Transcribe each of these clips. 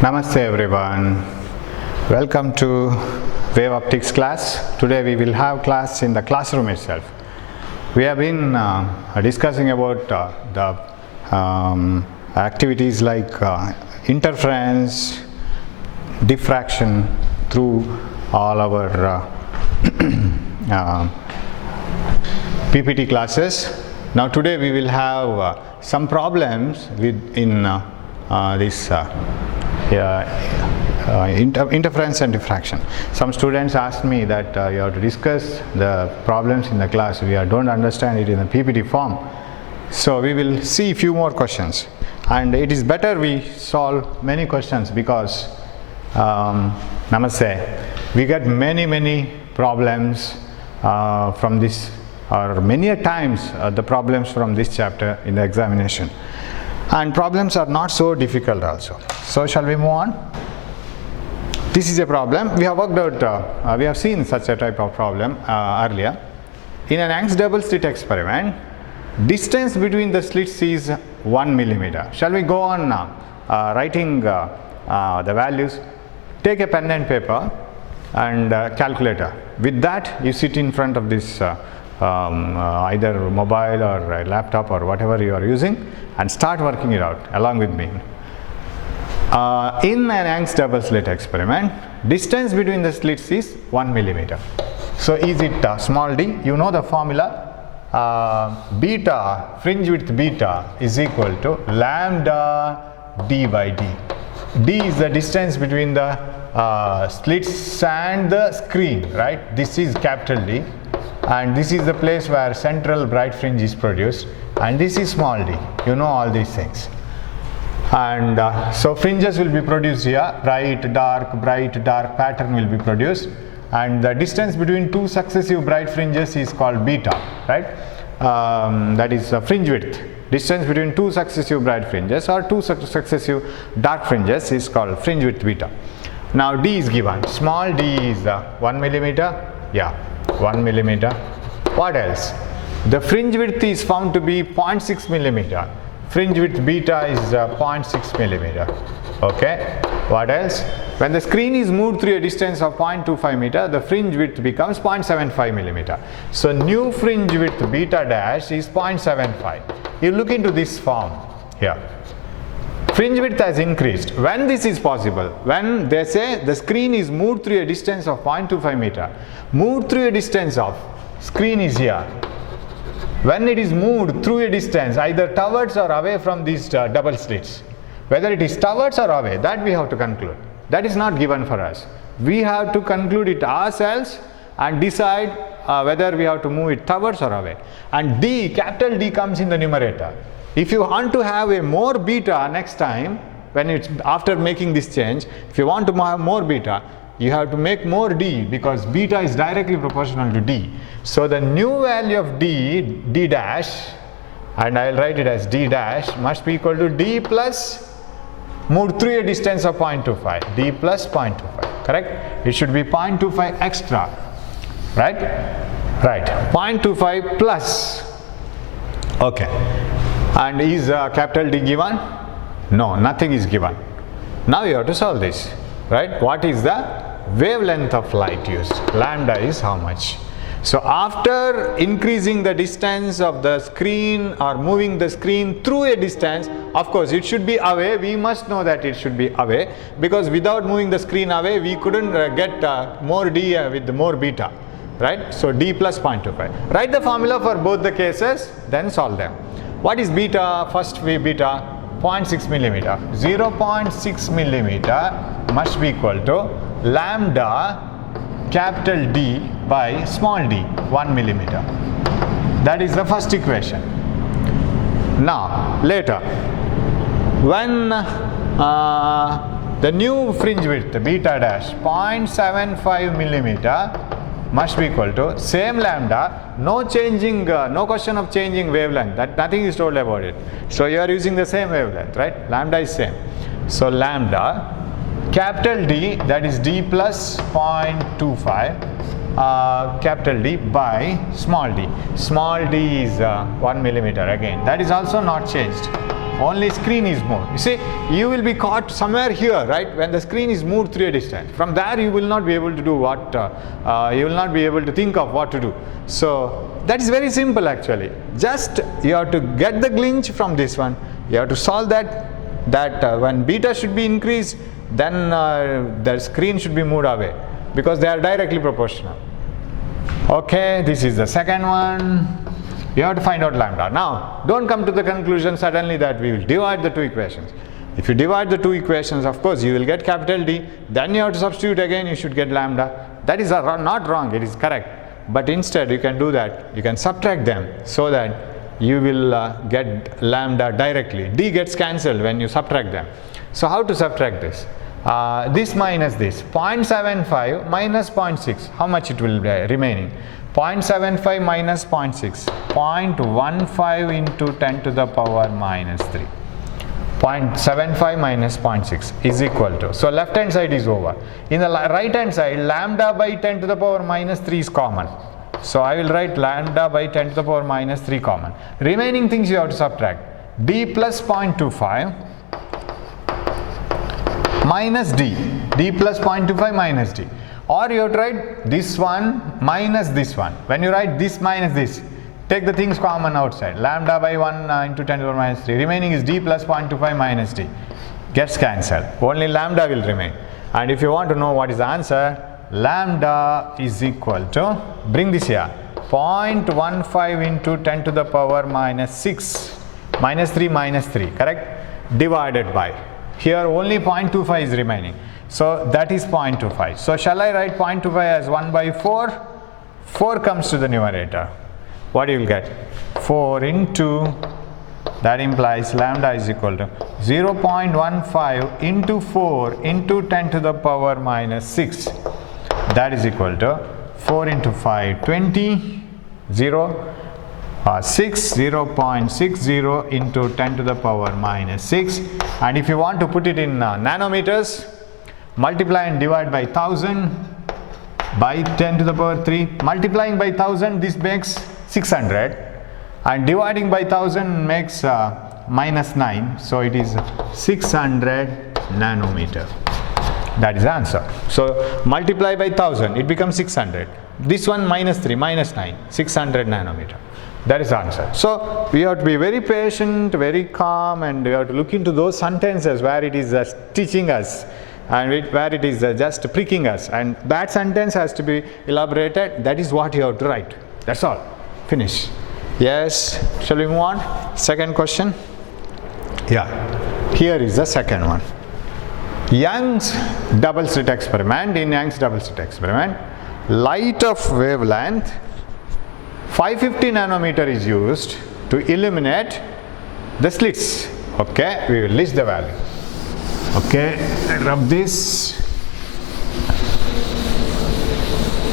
Namaste everyone. Welcome to Wave Optics class. Today we will have class in the classroom itself. We have been discussing about the activities like interference, diffraction through all our PPT classes. Now today we will have some problems in this interference and diffraction. Some students asked me that you have to discuss the problems in the class. We don't understand it in the PPT form. So we will see a few more questions. And it is better we solve many questions because, namaste, we get many problems from this, or many a times the problems from this chapter in the examination. And problems are not so difficult also. So shall we move on? This is a problem. We have worked out, we have seen such a type of problem earlier. In an Young's double slit experiment, distance between the slits is 1 millimeter. Shall we go on writing the values? Take a pen and paper and calculator. With that, you sit in front of this either mobile or a laptop or whatever you are using and start working it out along with me. In an Young's double slit experiment, distance between the slits is 1 millimeter. So is it small d? You know the formula, beta, fringe width beta is equal to lambda d by d. D is the distance between the slits and the screen, right? This is capital D, and this is the place where central bright fringe is produced, and this is small d. You know all these things. And so fringes will be produced here, bright dark pattern will be produced, and the distance between two successive bright fringes is called beta, right? That is fringe width. Distance between two successive bright fringes or two successive dark fringes is called fringe width beta. Now d is given. Small d is 1 millimeter. Yeah, 1 millimeter. What else? The fringe width is found to be 0.6 millimeter. Fringe width beta is 0.6 millimeter. Okay. What else? When the screen is moved through a distance of 0.25 meter, the fringe width becomes 0.75 millimeter. So new fringe width beta dash is 0.75. You look into this form here. Fringe width has increased. When this is possible? When they say the screen is moved through a distance of 0.25 meter. Moved through a distance of, screen is here. When it is moved through a distance either towards or away from these double slits, whether it is towards or away, that we have to conclude. That is not given for us. We have to conclude it ourselves and decide whether we have to move it towards or away. And D, capital D comes in the numerator. If you want to have a more beta next time, when it's after making this change, if you want to have more beta, you have to make more d because beta is directly proportional to d. So the new value of d dash, and I will write it as d dash, must be equal to d plus moved through a distance of 0.25, d plus 0.25, correct? It should be 0.25 extra, right? Right, 0.25 plus, okay. And is capital D given? No, nothing is given. Now you have to solve this, right? What is the wavelength of light used? Lambda is how much? So after increasing the distance of the screen or moving the screen through a distance, of course it should be away. We must know that it should be away because without moving the screen away, we couldn't get more d with more beta, right? So d plus 0.25. Write the formula for both the cases, then solve them. What is beta? First beta 0.6 millimeter. 0.6 millimeter must be equal to lambda capital D by small d, 1 millimeter. That is the first equation. Now later, when the new fringe width beta dash 0.75 millimeter must be equal to same lambda, no changing, no question of changing wavelength, that nothing is told about it. So you are using the same wavelength, right? Lambda is same. So lambda capital D, that is d plus 0.25 capital D by small d. Small d is 1 millimeter again. That is also not changed. only screen is moved. You see, you will be caught somewhere here, right? When the screen is moved through a distance, from there you will not be able to do what, you will not be able to think of what to do. So that is very simple actually. Just you have to get the glitch from this one. You have to solve that when beta should be increased, then the screen should be moved away, because they are directly proportional. Okay, this is the second one. You have to find out lambda. Now, don't come to the conclusion suddenly that we will divide the two equations. If you divide the two equations, of course, you will get capital D. Then you have to substitute again, you should get lambda. That is not wrong, it is correct. But instead, you can do that. You can subtract them so that you will get lambda directly. D gets cancelled when you subtract them. So how to subtract this? This minus this. 0.75 minus 0.6. How much it will be remaining? 0.75 minus 0.6. 0.15 into 10 to the power minus 3. 0.75 minus 0.6 is equal to. So left hand side is over. In the right hand side, lambda by 10 to the power minus 3 is common. So I will write lambda by 10 to the power minus 3 common. Remaining things you have to subtract. D plus 0.25 minus D. D plus 0.25 minus D. Or you have to write this one minus this one. When you write this minus this, take the things common outside. Lambda by 1 into 10 to the power minus 3. Remaining is D plus 0.25 minus D. Gets cancelled. Only lambda will remain. And if you want to know what is the answer, lambda is equal to, bring this here, 0.15 into 10 to the power minus 6, minus 3, correct? Divided by, here only 0.25 is remaining. So that is 0.25. So shall I write 0.25 as 1 by 4? 4 comes to the numerator. What you will get? 4 into, that implies lambda is equal to 0.15 into 4 into 10 to the power minus 6. That is equal to 4 into 5, 20, 0.60 into 10 to the power minus 6. And if you want to put it in nanometers, multiply and divide by 1000 by 10 to the power 3. Multiplying by 1000, this makes 600, and dividing by 1000 makes minus 9. So it is 600 nanometer. That is the answer. So multiply by 1000, it becomes 600. This one minus 3, minus 9, 600 nanometer. That is the answer. So we have to be very patient, very calm, and we have to look into those sentences where it is teaching us and where it is just pricking us, and that sentence has to be elaborated. That is what you have to write. That's all. Finish. Yes. Shall we move on? Second question. Yeah. Here is the second one. Young's double slit experiment. In Young's double slit experiment, light of wavelength 550 nanometer is used to illuminate the slits. Okay, we will list the value. Okay, I rub this.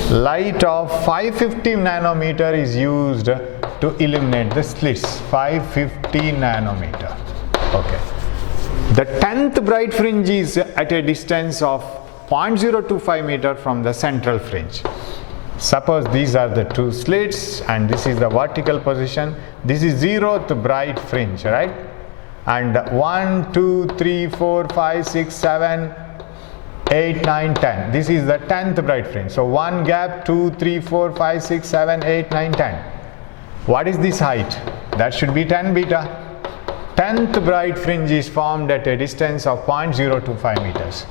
Light of 550 nanometer is used to illuminate the slits. 550 nanometer. Okay. The 10th bright fringe is at a distance of 0.025 meter from the central fringe. Suppose these are the two slits and this is the vertical position. This is 0th bright fringe, right? And 1, 2, 3, 4, 5, 6, 7, 8, 9, 10. This is the 10th bright fringe. So 1 gap, 2, 3, 4, 5, 6, 7, 8, 9, 10. What is this height? That should be 10 beta. 10th bright fringe is formed at a distance of 0.025 meters.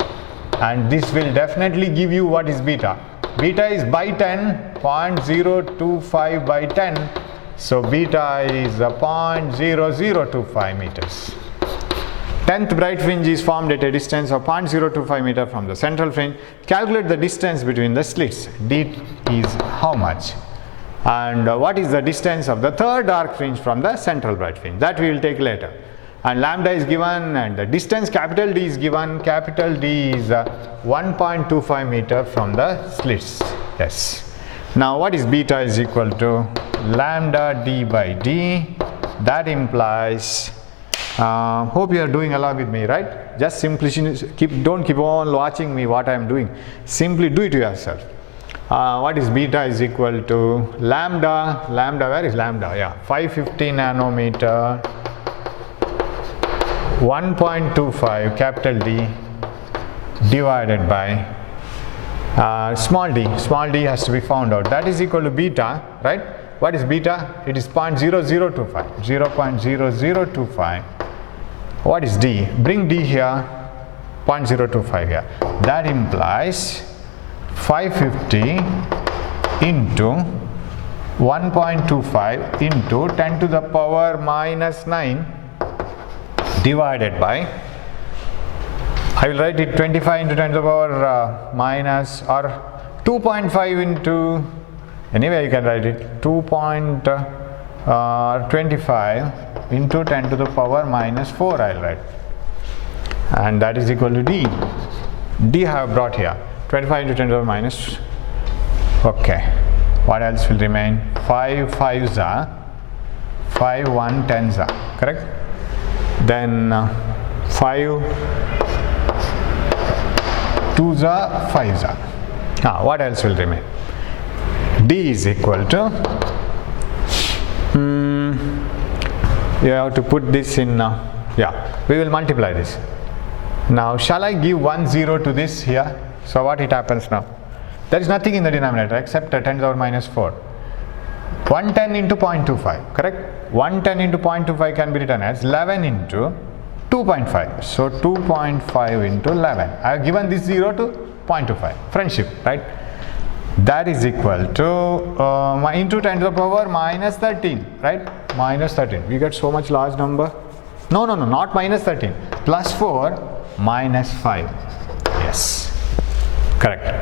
And this will definitely give you what is beta. Beta is by 10, 0.025 by 10. So beta is 0.0025 meters. 10th bright fringe is formed at a distance of 0.025 meter from the central fringe. Calculate the distance between the slits. D is how much? And what is the distance of the third dark fringe from the central bright fringe? That we will take later. And lambda is given and the distance capital D is given. Capital D is 1.25 meter from the slits. Yes. Now what is beta is equal to lambda D by D. That implies, hope you are doing along with me, right? Just simply don't keep on watching me what I am doing. Simply do it yourself. What is beta is equal to lambda, where is lambda? Yeah, 550 nanometer 1.25 capital D divided by small d. Small d has to be found out. That is equal to beta, right? What is beta? It is 0.0025. 0.0025. What is d? Bring d here. 0.025 here. That implies 550 into 1.25 into 10 to the power minus 9 divided by, I will write it 25 into 10 to the power minus, or 2.5 into, anyway you can write it 2.25 into 10 to the power minus 4 I will write, and that is equal to d. D I have brought here, 25 into 10 to the power minus, okay, what else will remain? 5 5s are 5 1 10s are, correct? Then 5 2s are 5s are. What else will remain? D is equal to, you have to put this in, we will multiply this. Now shall I give 1 0 to this here? So what it happens now? There is nothing in the denominator except 10 to the power minus 4. 110 into 0.25, correct? 110 into 0.25 can be written as 11 into 2.5. So 2.5 into 11. I have given this 0 to 0.25. Friendship, right? That is equal to into 10 to the power minus 13, right? Minus 13. We get so much large number. No, not minus 13. Plus 4 minus 5. Yes, correct.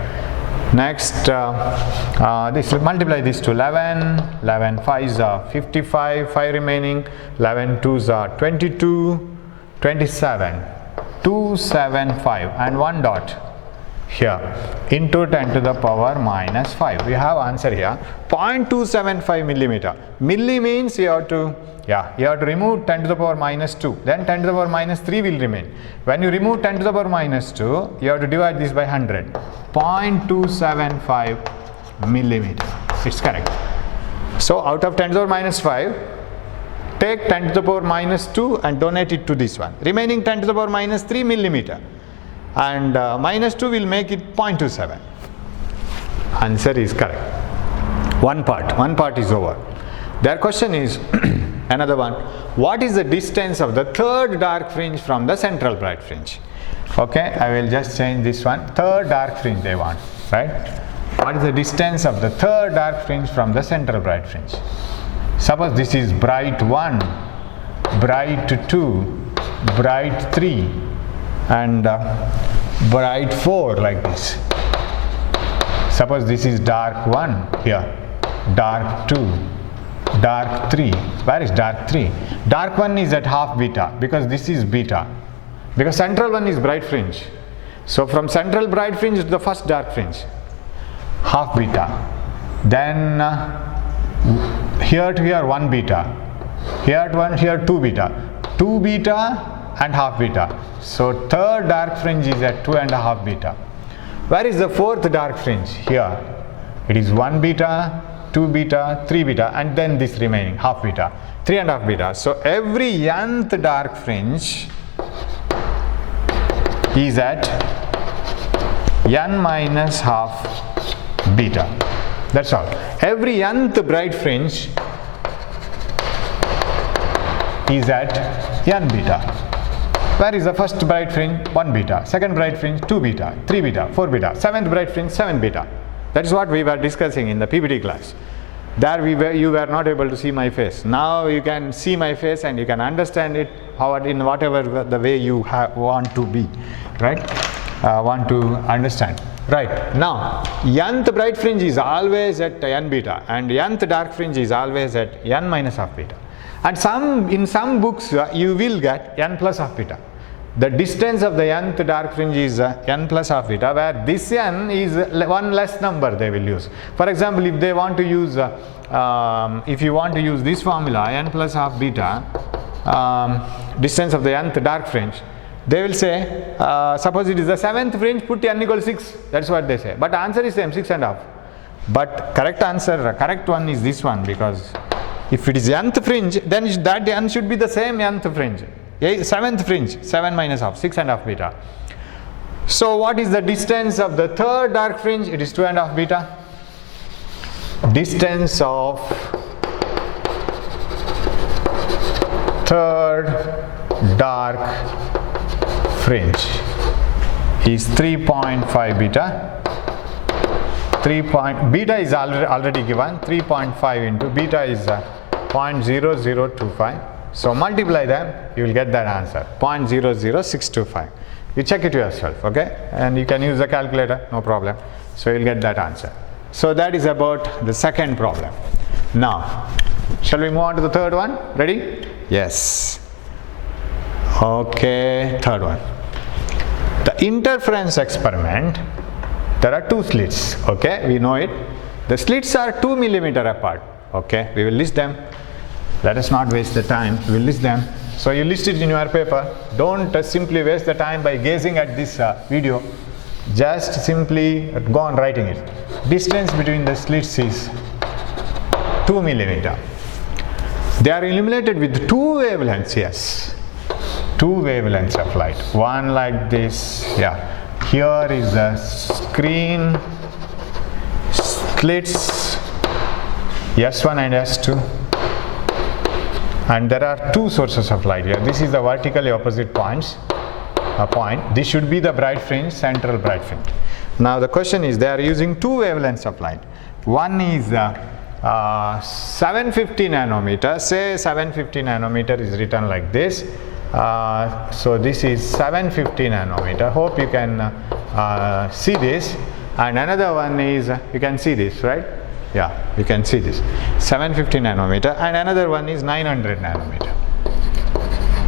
Next, this multiply this to 11. 11 5s are 55. 5 remaining. 11 2s are 22. 27. 275 and 1 dot here into 10 to the power minus 5. We have answer here 0.275 millimeter. Milli means you have to remove 10 to the power minus 2. Then 10 to the power minus 3 will remain. When you remove 10 to the power minus 2, you have to divide this by 100. 0.275 millimeter. It's correct. So out of 10 to the power minus 5, take 10 to the power minus 2 and donate it to this one. Remaining 10 to the power minus 3 millimeter. And minus 2 will make it 0.27. Answer is correct. One part is over. Their question is another one. What is the distance of the third dark fringe from the central bright fringe? Okay, I will just change this one. Third dark fringe they want, right? What is the distance of the third dark fringe from the central bright fringe? Suppose this is bright 1, bright 2, bright 3 and bright 4 like this. Suppose this is dark 1 here, dark 2, dark 3. Where is dark 3? Dark 1 is at half beta because this is beta. Because central one is bright fringe. So from central bright fringe to the first dark fringe, half beta. Then here to here 1 beta. Here to 1, here 2 beta. 2 beta and half beta. So third dark fringe is at 2.5 beta. Where is the fourth dark fringe? Here. It is 1 beta, 2 beta, 3 beta, and then this remaining half beta, 3.5 beta. So every nth dark fringe is at n minus half beta. That's all. Every nth bright fringe is at n beta. Where is the first bright fringe? 1 beta. Second bright fringe? 2 beta, 3 beta, 4 beta. Seventh bright fringe? 7 beta. That is what we were discussing in the PPT class. There you were not able to see my face. Now you can see my face and you can understand it in whatever the way you want to be, right? Want to understand. Right. Now, nth bright fringe is always at n beta and nth dark fringe is always at n minus half beta. And in some books you will get n plus half beta. The distance of the nth dark fringe is n plus half beta, where this n is one less number they will use. For example, if they want to use, if you want to use this formula, n plus half beta, distance of the nth dark fringe, they will say, suppose it is the 7th fringe, put n equals 6. That's what they say. But the answer is same, 6.5. But correct one is this one, because if it is nth fringe, then that n should be the same nth fringe. Seventh fringe, 7 minus half, 6.5 beta. So what is the distance of the third dark fringe? It is 2.5 beta. Distance of third dark fringe is 3.5 beta. Beta is already given, 3.5 into beta is 0.0025. So multiply them, you will get that answer, 0.00625. You check it yourself, okay? And you can use the calculator, no problem. So you'll get that answer. So that is about the second problem. Now, shall we move on to the third one? Ready? Yes. Okay, third one. The interference experiment, there are two slits, okay? We know it. The slits are 2 millimeter apart, okay? We will list them. Let us not waste the time. We will list them. So you list it in your paper. Don't simply waste the time by gazing at this video. Just simply go on writing it. Distance between the slits is 2 millimeter. They are illuminated with two wavelengths, yes. Two wavelengths of light. One like this, yeah. Here is the screen, slits, S1 and S2. And there are two sources of light here. This is the vertically opposite point. This should be the bright fringe, central bright fringe. Now the question is, they are using two wavelengths of light. One is 750 nanometer. Say 750 nanometer is written like this. So this is 750 nanometer. Hope you can see this. And another one is, you can see this, right? Yeah, you can see this, 750 nanometer, and another one is 900 nanometer.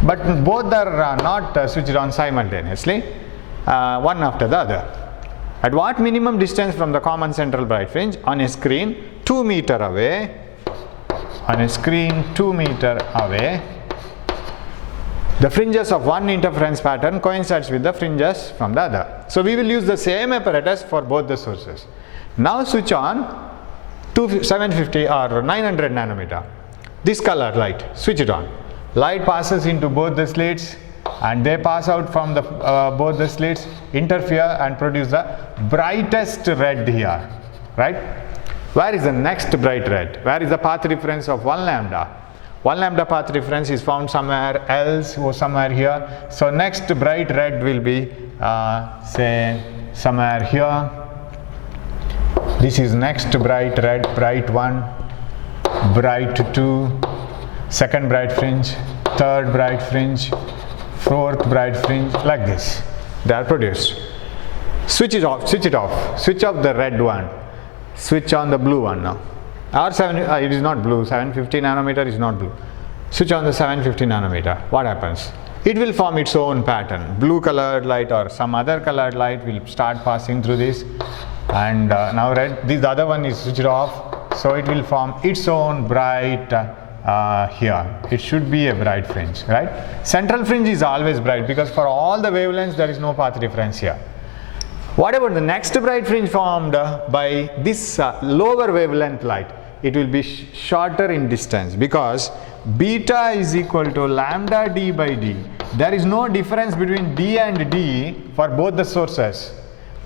But both are not switched on simultaneously, one after the other. At what minimum distance from the common central bright fringe? On a screen 2 meter away, the fringes of one interference pattern coincides with the fringes from the other. So we will use the same apparatus for both the sources. Now switch on 750 or 900 nanometer. This color light, switch it on. Light passes into both the slits and they pass out from the both the slits, interfere and produce the brightest red here, right? Where is the next bright red? Where is the path difference of 1 lambda? 1 lambda path difference is found somewhere else or somewhere here. So next bright red will be say somewhere here. This is next bright red, bright 1, bright 2, second bright fringe, third bright fringe, fourth bright fringe, like this. They are produced. Switch it off, switch the red one, switch on the blue one now. Or it is not blue, 750 nanometer is not blue. Switch on the 750 nanometer. What happens? It will form its own pattern. Blue colored light or some other colored light will start passing through this. And now red, the other one is switched off, so it will form its own bright here. It should be a bright fringe, right? Central fringe is always bright because for all the wavelengths there is no path difference here. What about the next bright fringe formed by this lower wavelength light? It will be shorter in distance because beta is equal to lambda d by d. There is no difference between d and d for both the sources,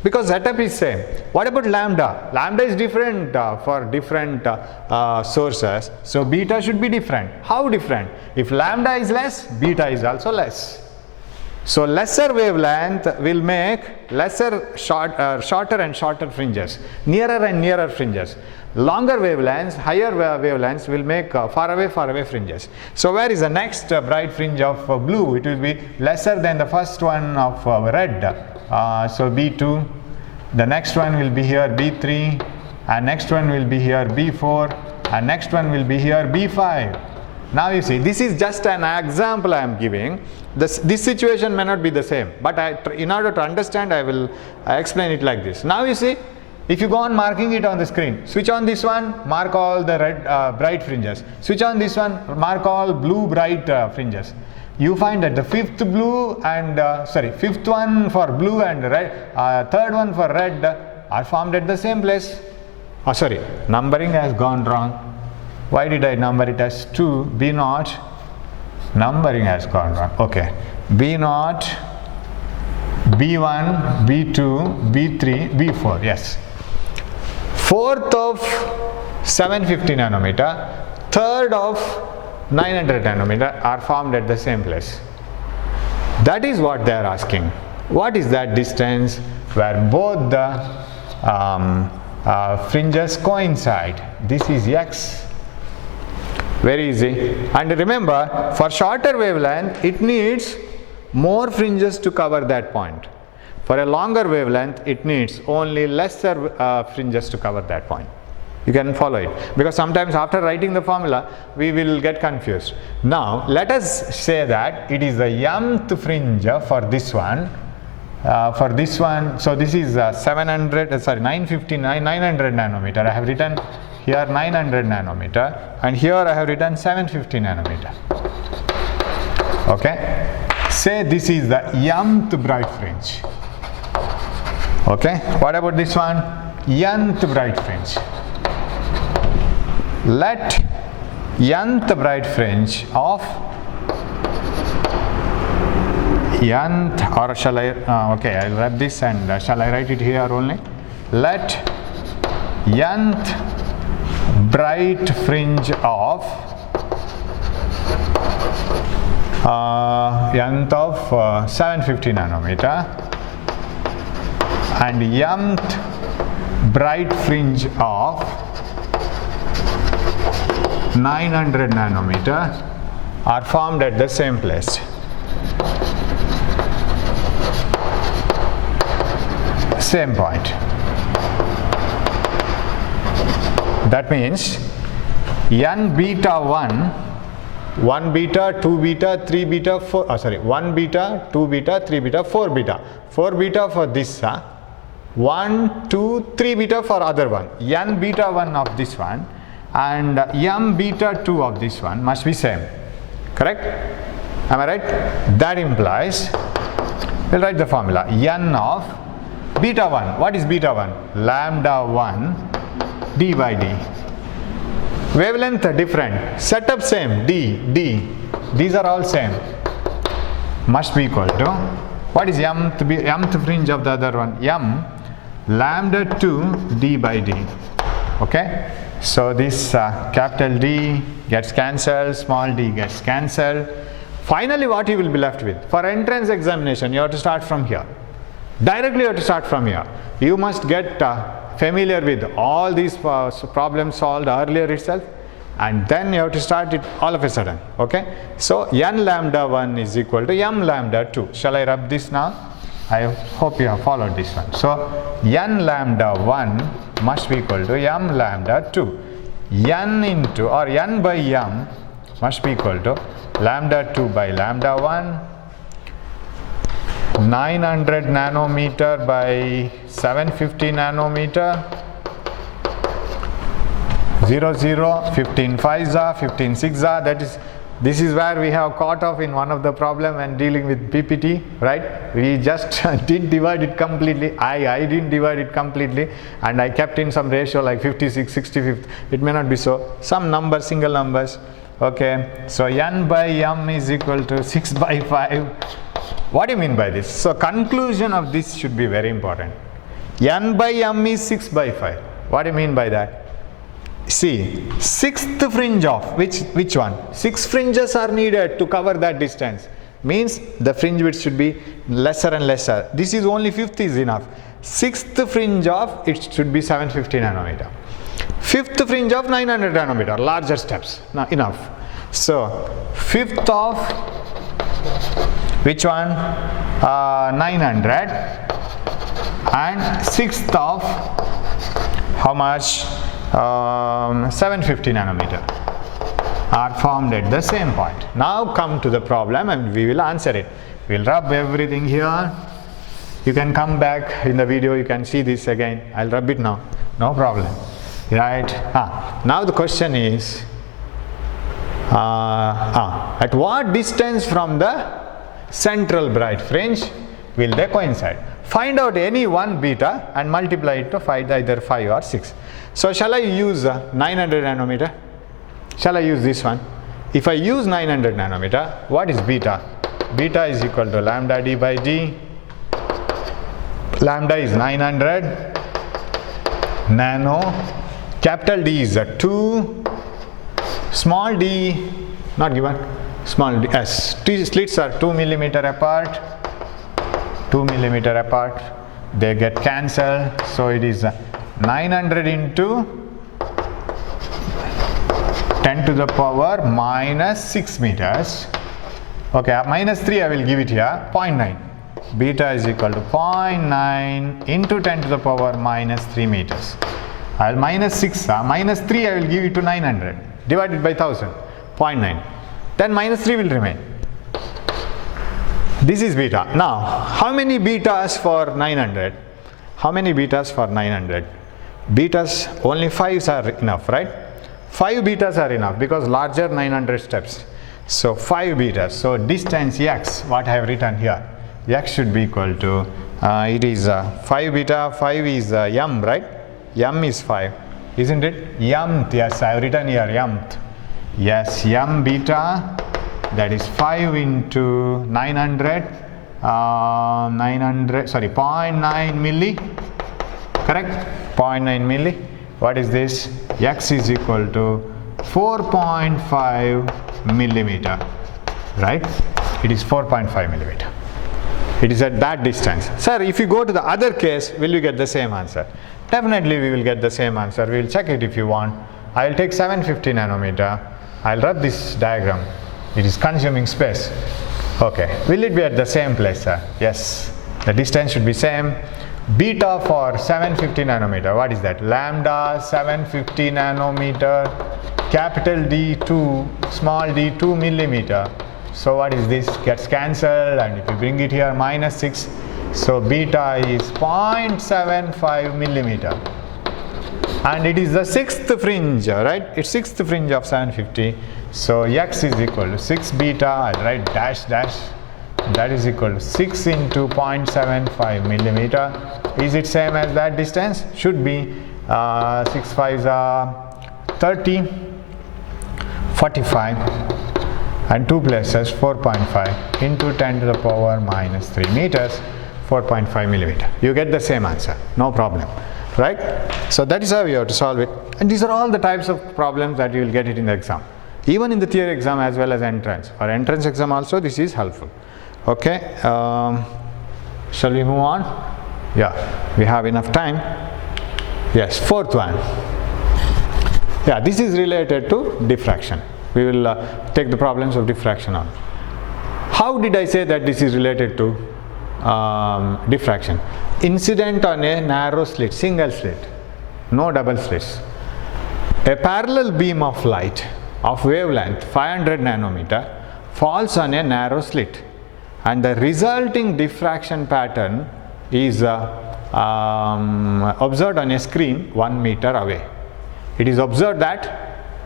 because setup is same. What about lambda? Lambda is different for different sources. So beta should be different. How different? If lambda is less, beta is also less. So lesser wavelength will make shorter and shorter fringes, nearer and nearer fringes. Longer wavelengths, higher wavelengths will make far away fringes. So where is the next bright fringe of blue? It will be lesser than the first one of red. So B2, the next one will be here B3, and next one will be here B4, and next one will be here B5. Now you see, this is just an example I am giving. This situation may not be the same, but in order to understand, I will explain it like this. Now you see, if you go on marking it on the screen, switch on this one, mark all the red bright fringes. Switch on this one, mark all blue bright fringes. You find that the fifth one for blue and red, third one for red are formed at the same place. Oh, sorry, numbering has gone wrong. Why did I number it as 2, B0, Numbering has gone wrong. Okay. B0, B1, B2, B3, B4. Yes. Fourth of 750 nanometer, third of 900 nanometer are formed at the same place. That is what they are asking. What is that distance where both the fringes coincide? This is X. Very easy. And remember, for shorter wavelength, it needs more fringes to cover that point. For a longer wavelength, it needs only lesser fringes to cover that point. You can follow it, because sometimes after writing the formula we will get confused. Now let us say that it is the mth fringe for this one. So this is 900 nanometer. I have written here 900 nanometer, and here I have written 750 nanometer. Okay, say this is the mth bright fringe. Okay, what about this one? Nth bright fringe. Let nth bright fringe of nth, or shall I, okay, I'll wrap this and shall I write it here only? Let nth bright fringe of nth of 750 nanometer and mth bright fringe of 900 nanometer are formed at the same place. Same point. That means n beta 1 beta, 2 beta, 3 beta, 4, 1 beta, 2 beta, 3 beta, 4 beta. 4 beta for this, 1, 2, 3 beta for other one. N beta 1 of this one and m beta 2 of this one must be same. Correct? Am I right? That implies, we'll write the formula. N of beta 1. What is beta 1? Lambda 1 d by d. Wavelength different. Setup same. D. These are all same. Must be equal to, what is mth fringe of the other one? M lambda 2 d by d. Okay? So this capital D gets cancelled, small d gets cancelled. Finally, what you will be left with? For entrance examination, you have to start from here. Directly you have to start from here. You must get familiar with all these problems solved earlier itself, and then you have to start it all of a sudden. Okay? So n lambda 1 is equal to m lambda 2. Shall I rub this now? I hope you have followed this one. So n lambda 1 must be equal to m lambda 2. N into, or n by m must be equal to lambda 2 by lambda 1, 900 nanometer by 750 nanometer, 0, 0, 15 5s, 15 6s. That is, this is where we have caught off in one of the problem when dealing with PPT, right? We just didn't divide it completely. I didn't divide it completely, and I kept in some ratio like 56, 65th. It may not be so. Some numbers, single numbers. Okay, so n by m is equal to 6 by 5. What do you mean by this? So conclusion of this should be very important. N by m is 6 by 5. What do you mean by that? See, sixth fringe of which one? 6 fringes are needed to cover that distance. Means the fringe width should be lesser and lesser. This is only fifth is enough. Sixth fringe of it should be 750 nanometer. Fifth fringe of 900 nanometer, larger steps. Now enough. So fifth of which one? 900, and sixth of how much? 750 nanometer are formed at the same point. Now come to the problem and we will answer it. We'll rub everything here. You can come back in the video, you can see this again. I'll rub it now, no problem. Right? Now the question is, at what distance from the central bright fringe will they coincide? Find out any one beta and multiply it to find either 5 or 6. So shall I use 900 nanometer? Shall I use this one? if I use 900 nanometer, what is beta? Beta is equal to lambda d by d. Lambda is 900 nano. Capital D is 2. Small d, not given. Small d, yes. Two slits are 2 millimeter apart. 2 millimeter apart. They get cancelled. So it is 900 into 10 to the power minus 6 meters. Okay, minus 3 I will give it here, 0.9. Beta is equal to 0.9 into 10 to the power minus 3 meters. I will minus 6, minus 3 I will give it to 900, divided by 1000, 0.9. Then minus 3 will remain. This is beta. Now, how many betas for 900? How many betas for 900? Betas, only 5s are enough, right? 5 betas are enough because larger 900 steps. So 5 betas. So distance x, what I have written here, x should be equal to, it is 5 beta, 5 is m, right? M is 5, isn't it? Mth, yes, I have written here mth. Yes, m beta, that is 5 into 900, 0.9 milli, correct? 0.9 milli. What is this? X is equal to 4.5 millimeter, right? It is 4.5 millimeter. It is at that distance. Sir, if you go to the other case, will you get the same answer? Definitely we will get the same answer. We will check it if you want. I will take 750 nanometer. I will rub this diagram. It is consuming space. Okay. Will it be at the same place, sir? Yes. The distance should be same. Beta for 750 nanometer. What is that? Lambda 750 nanometer. Capital D 2, small d 2 millimeter. So what is this? Gets cancelled, and if you bring it here, minus 6. So beta is 0.75 millimeter. And it is the 6th fringe, right? It's 6th fringe of 750. So x is equal to 6 beta. I'll write dash dash. That is equal to 6 into 0.75 millimeter. Is it same as that distance? Should be. 6 5s are 30, 45, and 2 places 4.5 into 10 to the power minus 3 meters, 4.5 millimeter. You get the same answer, no problem, right? So that is how you have to solve it. And these are all the types of problems that you will get it in the exam, even in the theory exam as well as entrance. For entrance exam also this is helpful. Okay, shall we move on? Yeah, we have enough time. Yes, fourth one. Yeah, this is related to diffraction. We will take the problems of diffraction on. How did I say that this is related to diffraction? Incident on a narrow slit, single slit, no double slits. A parallel beam of light of wavelength 500 nanometer falls on a narrow slit, and the resulting diffraction pattern is observed on a screen 1 meter away. It is observed that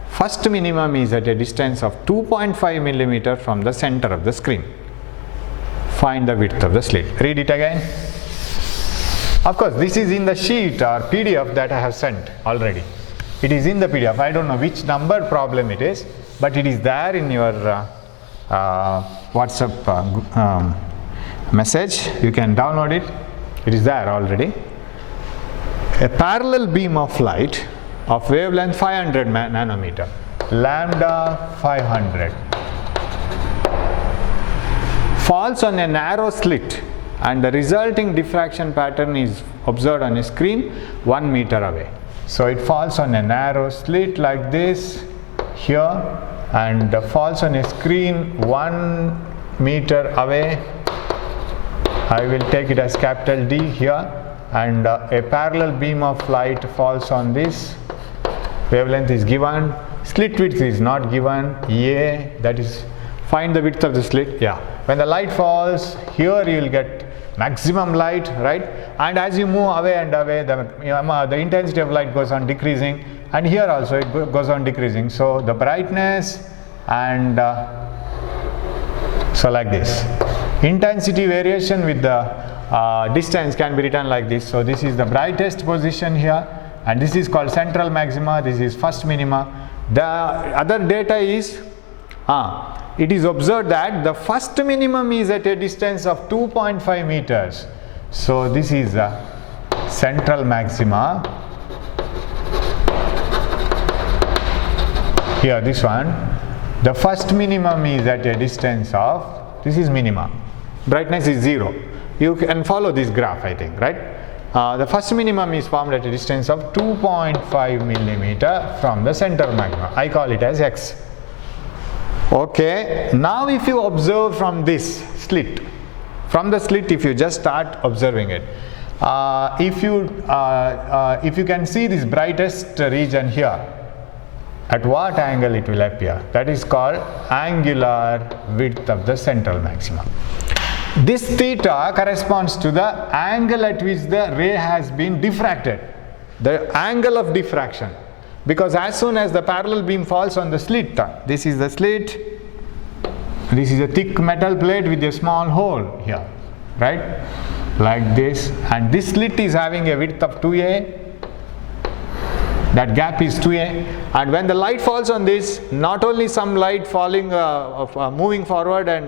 first minimum is at a distance of 2.5 millimeter from the center of the screen. Find the width of the slit. Read it again. Of course, this is in the sheet or PDF that I have sent already. It is in the PDF. I don't know which number problem it is, but it is there in your WhatsApp message. You can download it. It is there already. A parallel beam of light of wavelength 500 nanometer, lambda 500, falls on a narrow slit, and the resulting diffraction pattern is observed on a screen 1 meter away. So it falls on a narrow slit like this here, and falls on a screen 1 meter away. I will take it as capital D here, and a parallel beam of light falls on this. Wavelength is given, slit width is not given, A, that is, find the width of the slit. Yeah, when the light falls here, you will get maximum light, right? And as you move away and away, the intensity of light goes on decreasing, and here also it goes on decreasing. So the brightness and so like this. Intensity variation with the distance can be written like this. So this is the brightest position here, and this is called central maxima. This is first minima. The other data is It is observed that the first minimum is at a distance of 2.5 meters. So this is the central maxima. Here, this one, the first minimum is at a distance of, this is minima, brightness is 0. You can follow this graph, I think, right? The first minimum is formed at a distance of 2.5 millimeter from the center maxima. I call it as X. Okay, now if you observe from this slit, from the slit, if you just start observing it, if you can see this brightest region here, at what angle it will appear? That is called angular width of the central maximum. This theta corresponds to the angle at which the ray has been diffracted, the angle of diffraction. Because as soon as the parallel beam falls on the slit, this is the slit, this is a thick metal plate with a small hole here, right? Like this, and this slit is having a width of 2a. That gap is 2a, and when the light falls on this, not only some light falling, moving forward and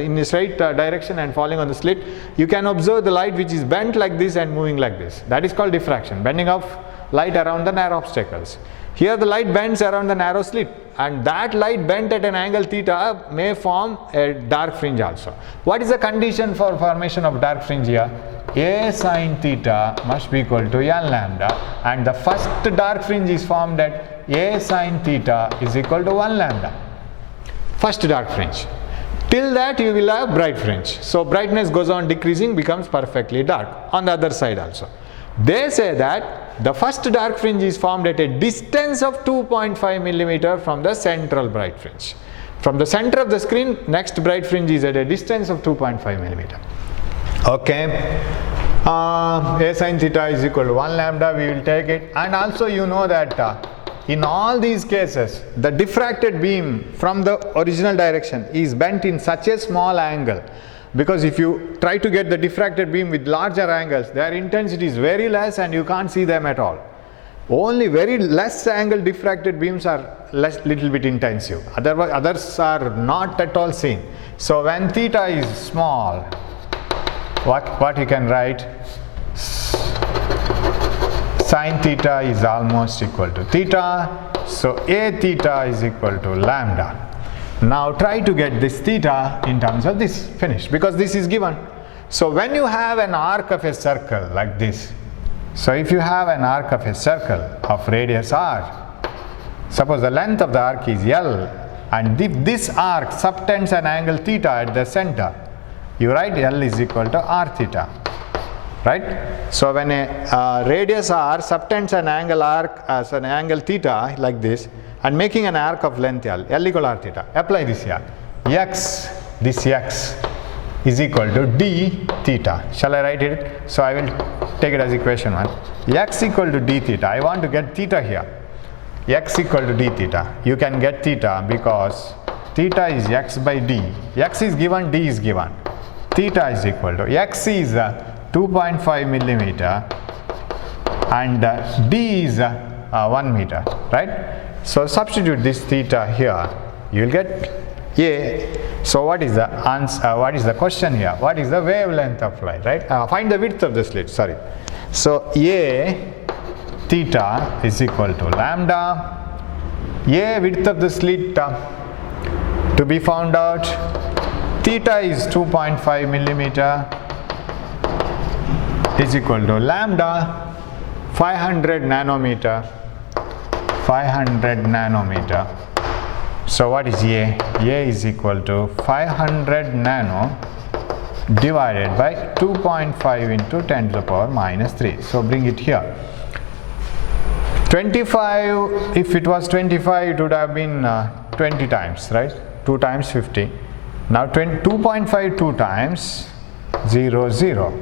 in a straight direction and falling on the slit, you can observe the light which is bent like this and moving like this. That is called diffraction, bending of light around the narrow obstacles. Here the light bends around the narrow slit, and that light bent at an angle theta may form a dark fringe also. What is the condition for formation of dark fringe here? A sin theta must be equal to L lambda, and the first dark fringe is formed at A sin theta is equal to 1 lambda. First dark fringe. Till that you will have bright fringe. So brightness goes on decreasing, becomes perfectly dark. On the other side also, they say that the first dark fringe is formed at a distance of 2.5 millimeter from the central bright fringe. From the center of the screen, next bright fringe is at a distance of 2.5 millimeter. Okay, A sin theta is equal to 1 lambda, we will take it. And also you know that in all these cases, the diffracted beam from the original direction is bent in such a small angle, because if you try to get the diffracted beam with larger angles, their intensity is very less and you can't see them at all. Only very less angle diffracted beams are little bit intensive, others are not at all seen. So when theta is small, what you can write? Sin theta is almost equal to theta, so A theta is equal to lambda. Now try to get this theta in terms of this, finish, because this is given. So when you have an arc of a circle like this, so if you have an arc of a circle of radius r, suppose the length of the arc is L, and if this arc subtends an angle theta at the center, you write L is equal to r theta, right? So when a radius r subtends an angle arc as an angle theta like this, and making an arc of length L, L equal r theta, apply this here. X, this X is equal to d theta. Shall I write it? So I will take it as equation 1. X equal to d theta. I want to get theta here. X equal to d theta. You can get theta because theta is x by d. X is given, d is given. Theta is equal to, x is 2.5 millimeter and d is 1 meter, right? So substitute this theta here, you will get A. So what is the answer? What is the question here? What is the wavelength of light, right? Find the width of the slit, sorry. So A theta is equal to lambda. A width of the slit to be found out. Theta is 2.5 millimeter is equal to lambda 500 nanometer. 500 nanometer. So what is A? A is equal to 500 nano divided by 2.5 into 10 to the power minus 3. So bring it here. 25, if it was 25, it would have been 20 times, right? 2 times 50. Now 2.5 2 times 0, 0.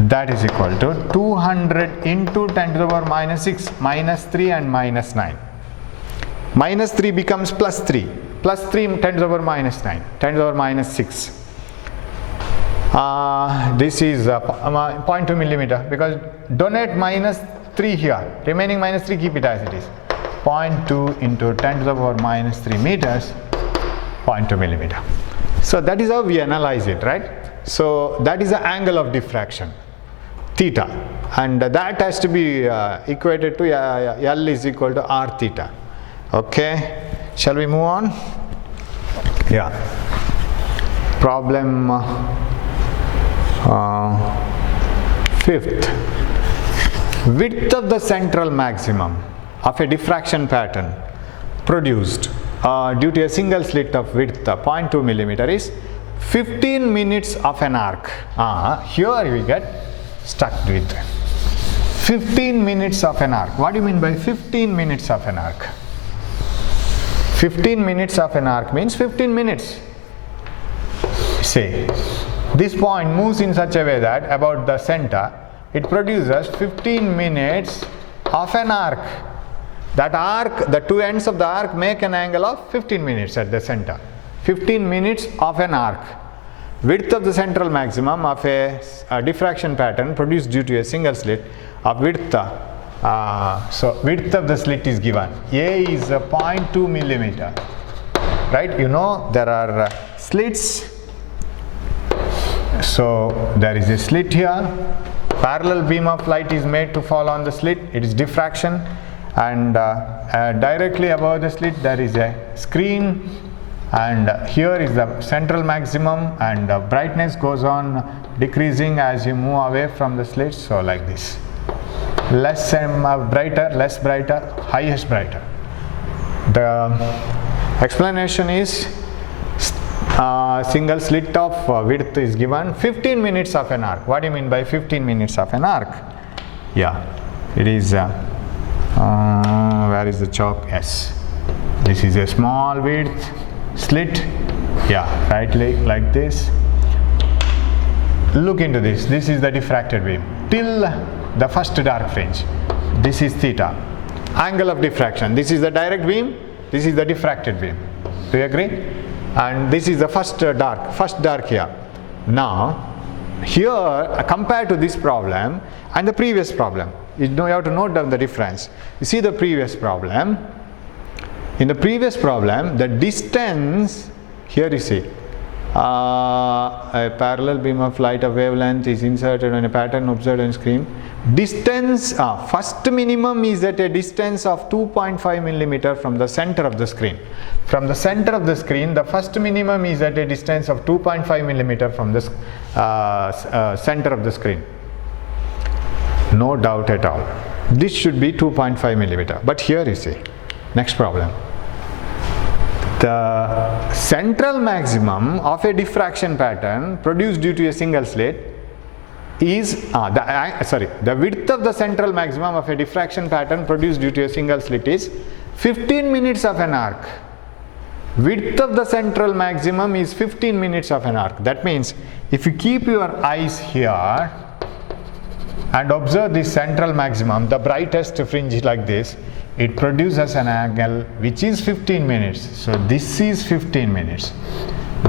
That is equal to 200 into 10 to the power minus 6, minus 3 and minus 9. Minus 3 becomes plus 3. Plus 3 10 to the power minus 9, 10 to the power minus 6. This is 0.2 millimeter, because donate minus 3 here. Remaining minus 3, keep it as it is. 0.2 into 10 to the power minus 3 meters 0.2 millimeter. So that is how we analyze it, right? So that is the angle of diffraction, theta, and that has to be equated to L is equal to R theta. Okay, shall we move on? Yeah. Problem 5th. Width of the central maximum of a diffraction pattern produced due to a single slit of width 0.2 millimeter is 15 minutes of an arc. Here we get stuck with 15 minutes of an arc. What do you mean by 15 minutes of an arc? 15 minutes of an arc means 15 minutes. Say, this point moves in such a way that about the center, it produces 15 minutes of an arc. That arc, the two ends of the arc make an angle of 15 minutes at the center. 15 minutes of an arc. Width of the central maximum of a diffraction pattern produced due to a single slit of width. So width of the slit is given. A is 0.2 millimeter. Right? You know there are slits. So there is a slit here. Parallel beam of light is made to fall on the slit. It is diffraction. And directly above the slit there is a screen, and here is the central maximum, and brightness goes on decreasing as you move away from the slit. So like this, less brighter, less brighter, highest brighter. The explanation is single slit of width is given 15 minutes of an arc. What do you mean by 15 minutes of an arc? Yeah, it is where is the chalk? Yes, this is a small width slit. Yeah, right, like this. Look into this. This is the diffracted beam till the first dark fringe. This is theta, angle of diffraction. This is the direct beam, this is the diffracted beam. Do you agree? And this is the first dark here. Now here, compared to this problem and the previous problem, you have to note down the difference. You see the previous problem. In the previous problem, the distance, here you see, a parallel beam of light of wavelength is inserted on a pattern observed on screen. Distance, first minimum is at a distance of 2.5 millimeter from the center of the screen. From the center of the screen, the first minimum is at a distance of 2.5 millimeter from the center of the screen. No doubt at all. This should be 2.5 millimeter. But here you see, next problem. The central maximum of a diffraction pattern produced due to a single slit is the width of the central maximum of a diffraction pattern produced due to a single slit is 15 minutes of an arc. Width of the central maximum is 15 minutes of an arc. That means if you keep your eyes here and observe this central maximum, the brightest fringe like this, it produces an angle which is 15 minutes. So this is 15 minutes.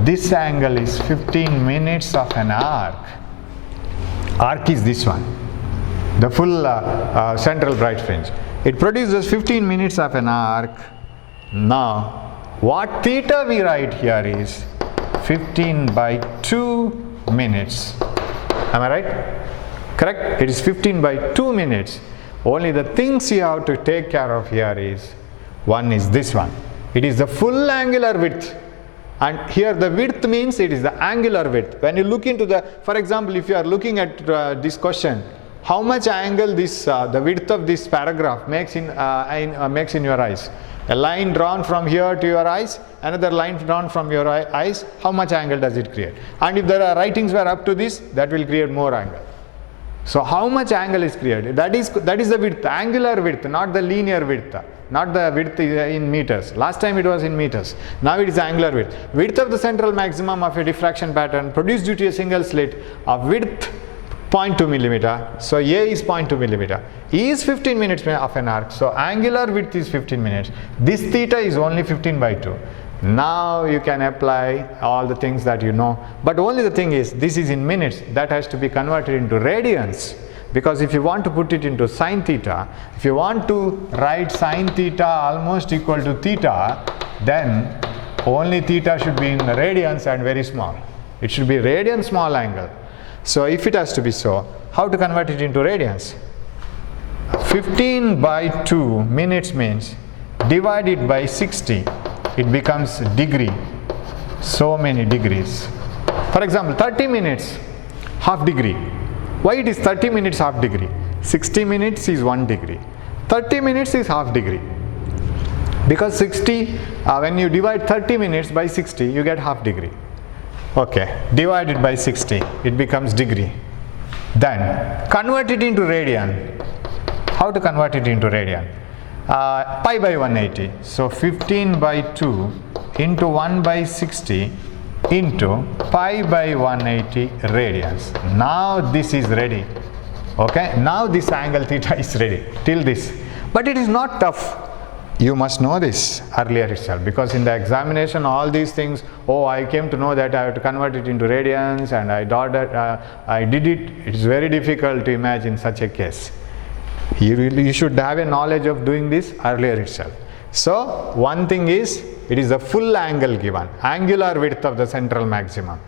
This angle is 15 minutes of an arc. Arc is this one, the full central bright fringe. It produces 15 minutes of an arc. Now, what theta we write here is 15 by 2 minutes. Am I right? Correct? It is 15 by 2 minutes. Only the things you have to take care of here is, one is this one. It is the full angular width. And here the width means it is the angular width. When you look into the, for example, if you are looking at this question, how much angle this, the width of this paragraph makes in your eyes? A line drawn from here to your eyes, another line drawn from your eyes, how much angle does it create? And if the writings were up to this, that will create more angle. So how much angle is created? That is the width, angular width, not the linear width, not the width in meters. Last time it was in meters. Now it is angular width. Width of the central maximum of a diffraction pattern produced due to a single slit of width 0.2 millimeter. So A is 0.2 millimeter. E is 15 minutes of an arc. So angular width is 15 minutes. This theta is only 15 by 2. Now you can apply all the things that you know. But only the thing is, this is in minutes. That has to be converted into radians. Because if you want to put it into sine theta, if you want to write sine theta almost equal to theta, then only theta should be in radians and very small. It should be radian small angle. So if it has to be so, how to convert it into radians? 15 by 2 minutes means divide it by 60, it becomes degree, so many degrees. For example, 30 minutes, half degree. Why it is 30 minutes half degree? 60 minutes is 1 degree. 30 minutes is half degree. Because 60, when you divide 30 minutes by 60, you get half degree. Okay, divided by 60, it becomes degree. Then convert it into radian. How to convert it into radian? Pi by 180. So 15 by 2 into 1 by 60 into pi by 180 radians. Now this is ready. Okay, now this angle theta is ready till this. But it is not tough. You must know this earlier itself, because in the examination all these things, oh, I came to know that I have to convert it into radians and I did it. It is very difficult to imagine such a case. You should have a knowledge of doing this earlier itself. So one thing is, it is the full angle given, angular width of the central maximum.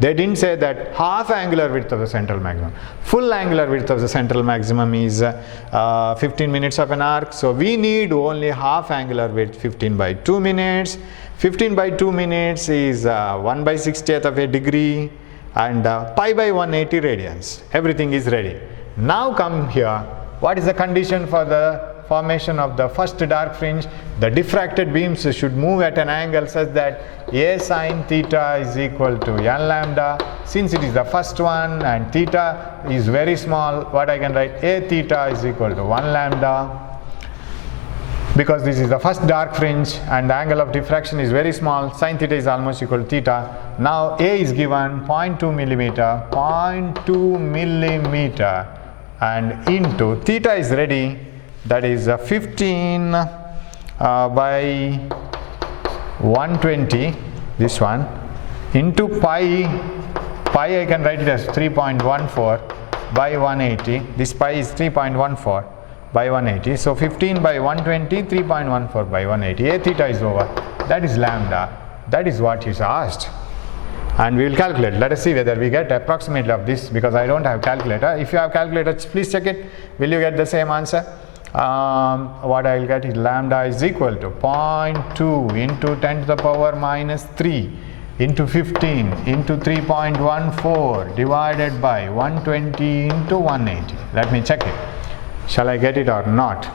They didn't say that half angular width of the central maximum. Full angular width of the central maximum is 15 minutes of an arc. So we need only half angular width, 15 by 2 minutes. 15 by 2 minutes is 1 by 60th of a degree and pi by 180 radians. Everything is ready. Now come here. What is the condition for the formation of the first dark fringe? The diffracted beams should move at an angle such that A sin theta is equal to n lambda. Since it is the first one and theta is very small, what I can write? A theta is equal to 1 lambda. Because this is the first dark fringe and the angle of diffraction is very small, sin theta is almost equal to theta. Now A is given 0.2 millimeter, 0.2 millimeter, and into theta is ready. That is 15 by 120, this one, into pi I can write it as 3.14 by 180. This pi is 3.14 by 180. So 15 by 120, 3.14 by 180. A theta is over. That is lambda. That is what is asked. And we will calculate. Let us see whether we get approximately of this, because I don't have calculator. If you have calculator, please check it. Will you get the same answer? What I will get is lambda is equal to 0.2 into 10 to the power minus 3 into 15 into 3.14 divided by 120 into 180. Let me check it. Shall I get it or not?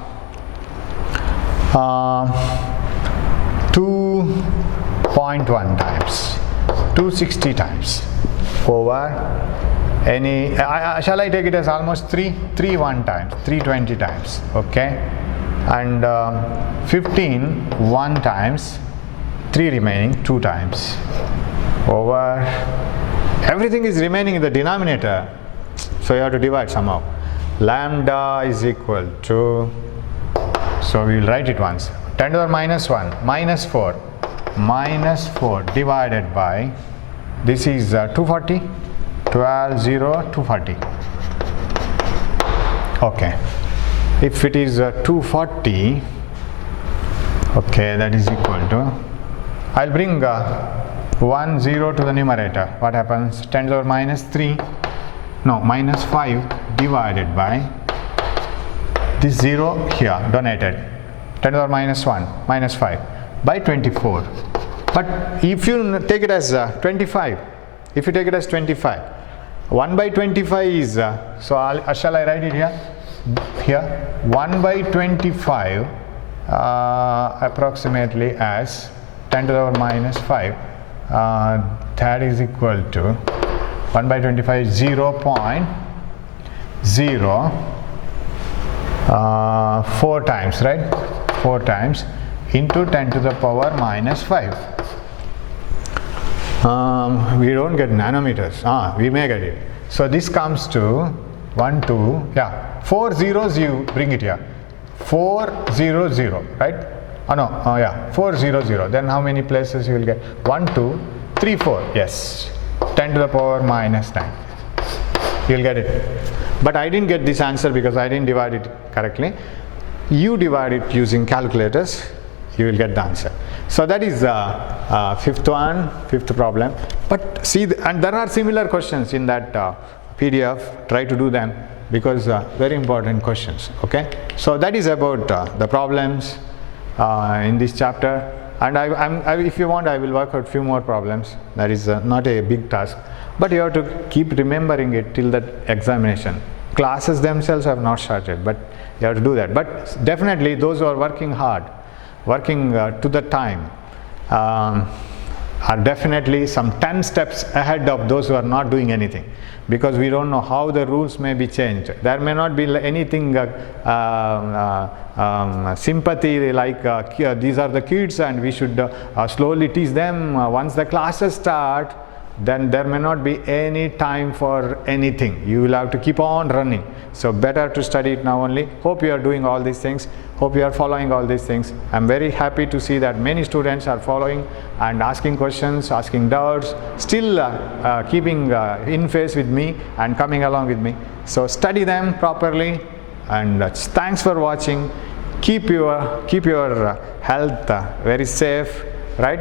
2.1 times, 260 times over any, shall I take it as almost 3 1 times, 320 times, okay, and 15 1 times, 3 remaining 2 times over, everything is remaining in the denominator, so you have to divide somehow. Lambda is equal to, so we will write it once, 10 to the minus 1 minus 4 divided by, this is 240, 12 0 240. Okay, if it is 240, okay, that is equal to, I'll bring 1 0 to the numerator. What happens? 10 to the minus 3, no, minus 5 divided by this 0 here donated, 10 to the minus 1 minus 5 by 24. But if you take it as 25, if you take it as 25, 1 by 25 is, so shall I write it here? Here, 1 by 25 approximately as 10 to the power minus 5, that is equal to 1 by 25 is 0.04 times, right? 4 times into 10 to the power minus 5. We don't get nanometers. We may get it. So this comes to 1, 2, yeah, 4 zeros, you bring it here. 400, right? Yeah, 400. Then how many places you will get? 1, 2, 3, 4. Yes, 10 to the power minus 9. You will get it. But I didn't get this answer because I didn't divide it correctly. You divide it using calculators, you will get the answer. So that is fifth problem. But see, and there are similar questions in that PDF. Try to do them because very important questions. Okay. So that is about the problems in this chapter. And if you want, I will work out few more problems. That is not a big task, but you have to keep remembering it till that examination. Classes themselves have not started, but you have to do that. But definitely those who are working hard, working to the time, are definitely some 10 steps ahead of those who are not doing anything, because we don't know how the rules may be changed. There may not be anything sympathy like these are the kids and we should slowly teach them. Once the classes start, then there may not be any time for anything. You will have to keep on running. So better to study it now only. Hope you are doing all these things. Hope you are following all these things. I am very happy to see that many students are following and asking questions, asking doubts, still keeping in phase with me and coming along with me. So study them properly, and thanks for watching. Keep your health very safe, right?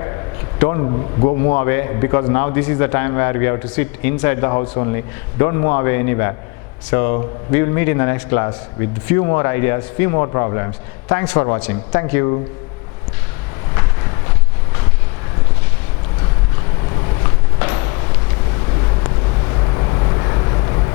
Don't go move away, because now this is the time where we have to sit inside the house only. Don't move away anywhere. So we will meet in the next class with few more ideas, few more problems. Thanks for watching. Thank you.